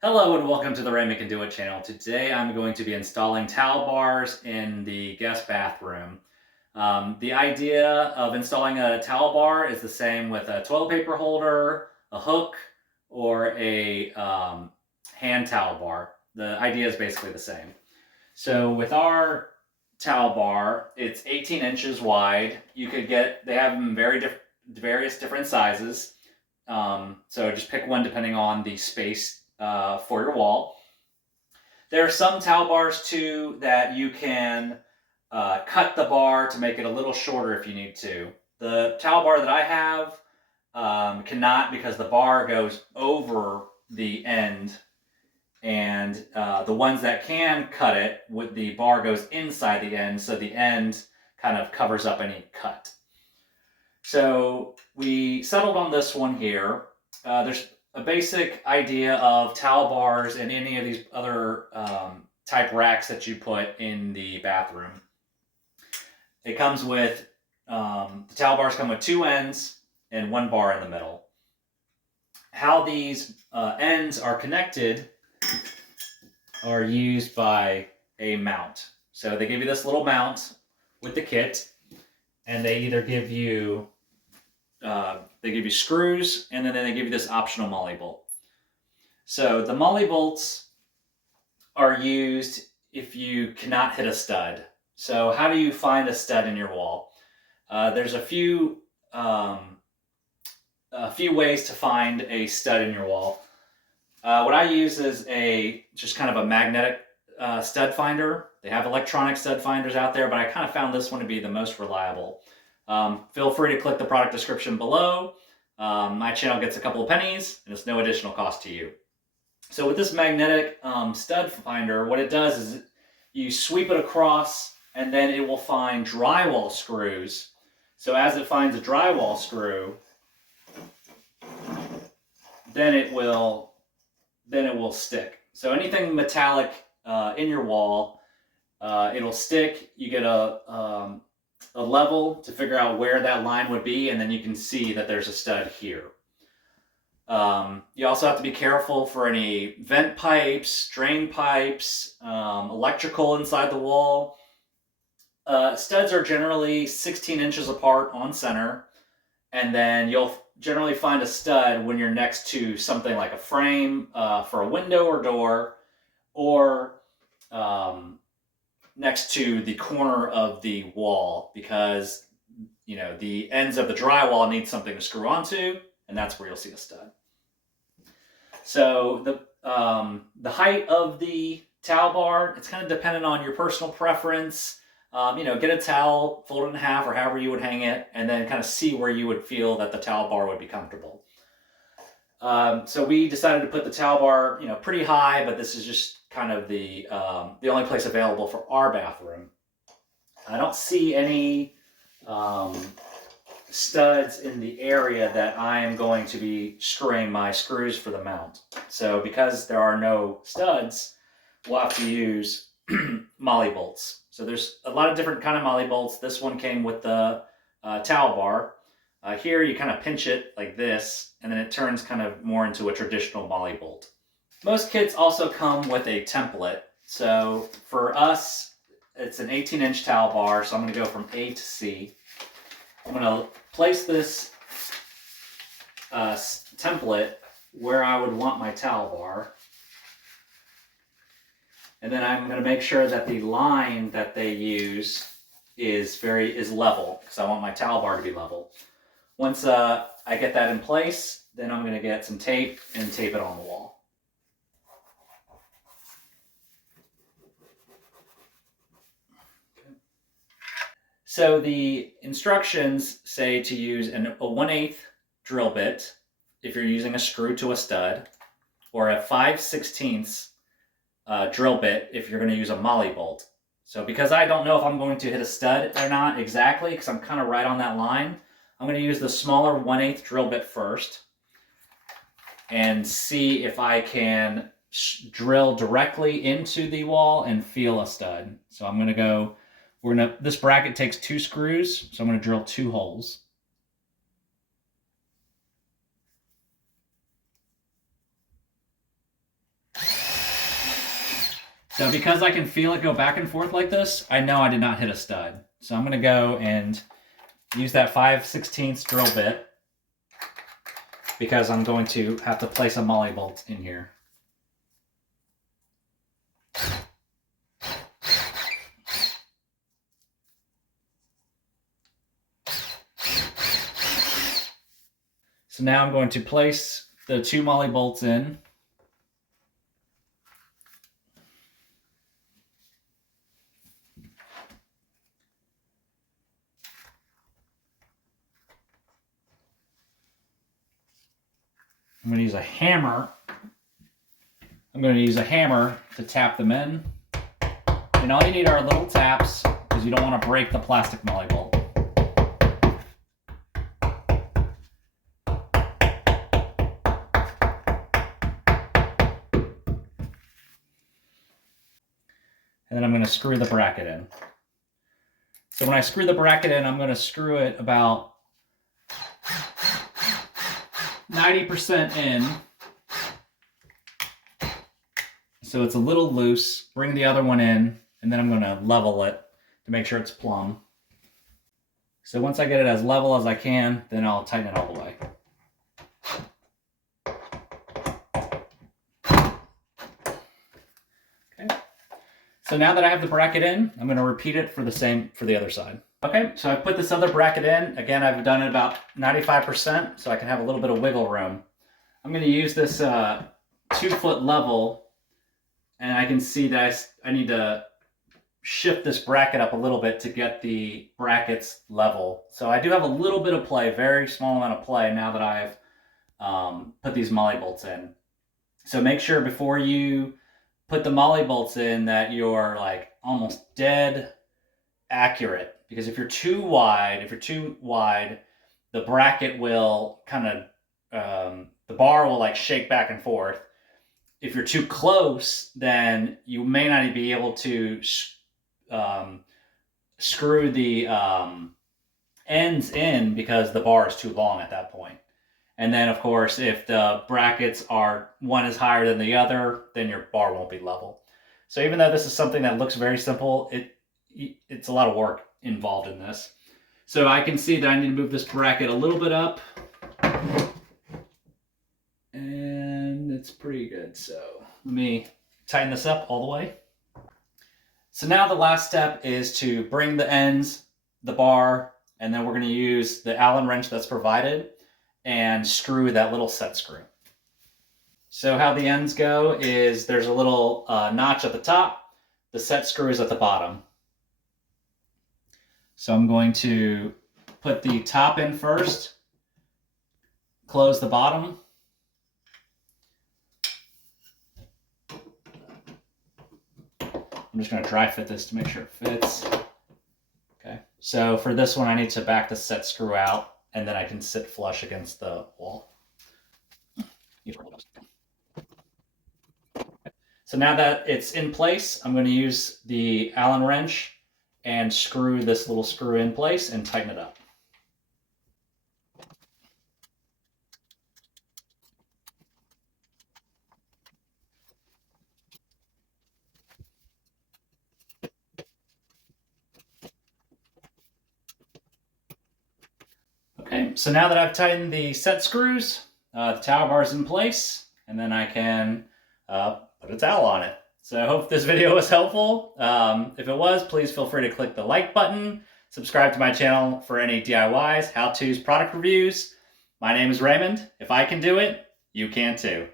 Hello and welcome to the Ray Can Do It channel. Today I'm going to be installing towel bars in the guest bathroom. The idea of installing a towel bar is the same with a toilet paper holder, a hook, or a hand towel bar. The idea is basically the same. So with our towel bar, it's 18 inches wide. They have them various different sizes. So just pick one depending on the space for your wall. There are some towel bars too that you can cut the bar to make it a little shorter if you need to. The towel bar that I have cannot, because the bar goes over the end, and the ones that can cut it, with the bar goes inside the end, so the end kind of covers up any cut. So we settled on this one here. There's a basic idea of towel bars and any of these other type racks that you put in the bathroom. It comes with, the towel bars come with two ends and one bar in the middle. How these ends are connected are used by a mount. So they give you this little mount with the kit, and they either give you screws, and then they give you this optional Molly bolt. So the Molly bolts are used if you cannot hit a stud. So how do you find a stud in your wall? There's a few ways to find a stud in your wall. What I use is just kind of a magnetic stud finder. They have electronic stud finders out there, but I kind of found this one to be the most reliable. Feel free to click the product description below. My channel gets a couple of pennies, and it's no additional cost to you. So with this magnetic stud finder, what it does is you sweep it across, and then it will find drywall screws. So as it finds a drywall screw, then it will stick. So anything metallic in your wall, it'll stick. You get a level to figure out where that line would be, and then you can see that there's a stud here. You also have to be careful for any vent pipes, drain pipes, electrical inside the wall. Studs are generally 16 inches apart on center, and then you'll generally find a stud when you're next to something like a frame for a window or door, or next to the corner of the wall, because the ends of the drywall need something to screw onto, and that's where you'll see a stud. So the height of the towel bar, it's kind of dependent on your personal preference. Get a towel, fold it in half, or however you would hang it, and then kind of see where you would feel that the towel bar would be comfortable. So we decided to put the towel bar, pretty high, but this is just kind of the only place available for our bathroom. I don't see any studs in the area that I am going to be screwing my screws for the mount. So because there are no studs, we'll have to use Molly bolts. So there's a lot of different kind of Molly bolts. This one came with the towel bar. Here you kind of pinch it like this, and then it turns kind of more into a traditional Molly bolt. Most kits also come with a template. So for us, it's an 18-inch towel bar, so I'm going to go from A to C. I'm going to place this template where I would want my towel bar. And then I'm going to make sure that the line that they use is level, because I want my towel bar to be level. Once I get that in place, then I'm going to get some tape and tape it on the wall. So the instructions say to use a 1/8 drill bit if you're using a screw to a stud, or a 5/16 drill bit if you're going to use a Molly bolt. So because I don't know if I'm going to hit a stud or not exactly, because I'm kind of right on that line, I'm going to use the smaller 1/8 drill bit first and see if I can drill directly into the wall and feel a stud. So I'm going to go, this bracket takes 2 screws, so I'm going to drill 2 holes. So because I can feel it go back and forth like this, I know I did not hit a stud. So I'm gonna go and use that 5/16 drill bit because I'm going to have to place a molly bolt in here. So now I'm going to place the 2 molly bolts in. I'm going to use a hammer. I'm going to use a hammer to tap them in. And all you need are little taps because you don't want to break the plastic molly bolt. And then I'm going to screw the bracket in. So when I screw the bracket in, I'm going to screw it about 90% in. So it's a little loose. Bring the other one in, and then I'm going to level it to make sure it's plumb. So once I get it as level as I can, then I'll tighten it all the way. Okay. So now that I have the bracket in, I'm going to repeat it for the other side. Okay, so I put this other bracket in. Again, I've done it about 95%, so I can have a little bit of wiggle room. I'm going to use this 2-foot level, and I can see that I need to shift this bracket up a little bit to get the brackets level. So I do have a little bit of play, very small amount of play now that I've put these molly bolts in. So make sure before you put the molly bolts in that you're like almost dead accurate, because if you're too wide, the bracket will kind of, the bar will like shake back and forth. If you're too close, then you may not be able to screw the ends in because the bar is too long at that point. And then of course, if the brackets are, one is higher than the other, then your bar won't be level. So even though this is something that looks very simple, it's a lot of work involved in this. So I can see that I need to move this bracket a little bit up, and it's pretty good. So let me tighten this up all the way. So now the last step is to bring the ends, the bar, and then we're going to use the Allen wrench that's provided and screw that little set screw. So how the ends go is there's a little notch at the top, the set screw is at the bottom. So I'm going to put the top in first, close the bottom, I'm just going to dry fit this to make sure it fits. Okay, so for this one I need to back the set screw out, and then I can sit flush against the wall. So now that it's in place, I'm going to use the Allen wrench and screw this little screw in place and tighten it up. Okay, so now that I've tightened the set screws, the towel bar is in place, and then I can put a towel on it. So I hope this video was helpful. If it was, please feel free to click the like button, subscribe to my channel for any DIYs, how-tos, product reviews. My name is Raymond. If I can do it, you can too.